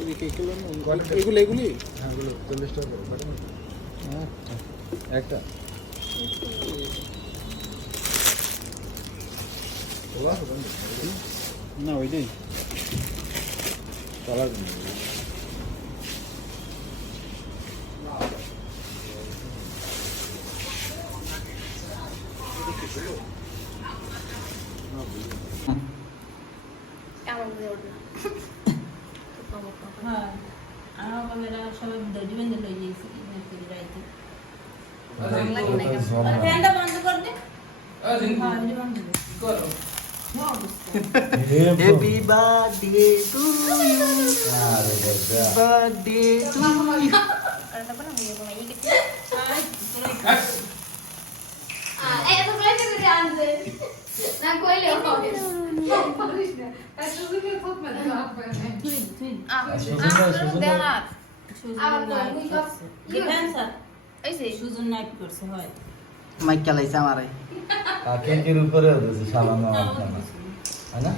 এদিকে এগুলো এগুলি হ্যাঁ এগুলো 40 টাকা করে বাটার একটা ওলা হবে না ওইটাই চলা কেমন করে উঠলো হ্যাঁ আমার বাবারা সবাই দর্জিবেন লই যাইছি রাইতে ফ্যানটা বন্ধ কর দে হ্যাঁ বন্ধ করো happy birthday to you birthday to you karena apa namanya gue main gitu itu berarti dari anda nah gue lihat kok Sujan night করছে হয় মাইক চালাইছে আমারে কেকের উপরে হচ্ছে সালানো আপনার, তাই না?